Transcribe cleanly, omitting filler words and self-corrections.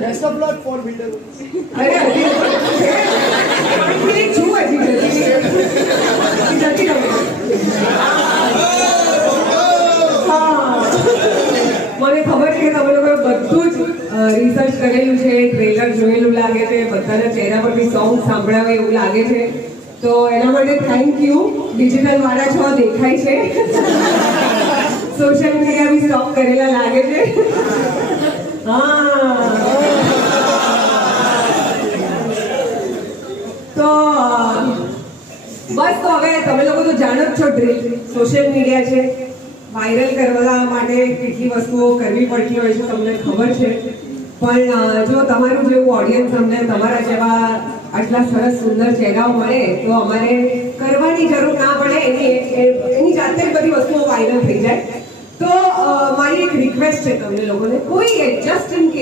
Best of luck for winter. અરે હજી છું હજી નથી ગમે. મને ખબર છે કે તમે લોકોએ બધું જ રિસર્ચ કરેલું છે, ટ્રેલર જોયેલું લાગે છે, બધાના ચહેરા પર બી સોંગ સાંભળાવે એવું લાગે છે. તો એના માટે થેન્ક યુ. ડિજિટલ વાળા છો દેખાય છે, સોશિયલ મીડિયા બી સ્ટોપ કરેલા લાગે છે. હા તો બસ, તો હવે તમે લોકો તો જાણો જ છો ડ્રીલ. સોશિયલ મીડિયા છે, વાયરલ કરવા માટે કેટલી વસ્તુઓ કરવી પડતી હોય છે તમને ખબર છે. પણ જો તમારું જેવું ઓડિયન્સ અમને તમારા જેવા આટલા સરસ સુંદર ચહેરાઓ મળે તો અમારે કરવાની જરૂર ના પડે, એની જાતે જ બધી વસ્તુઓ વાયરલ થઈ જાય. તો મારી એક રિક્વેસ્ટ છે તમને લોકોને, કોઈ જસ્ટ ઇન કેસ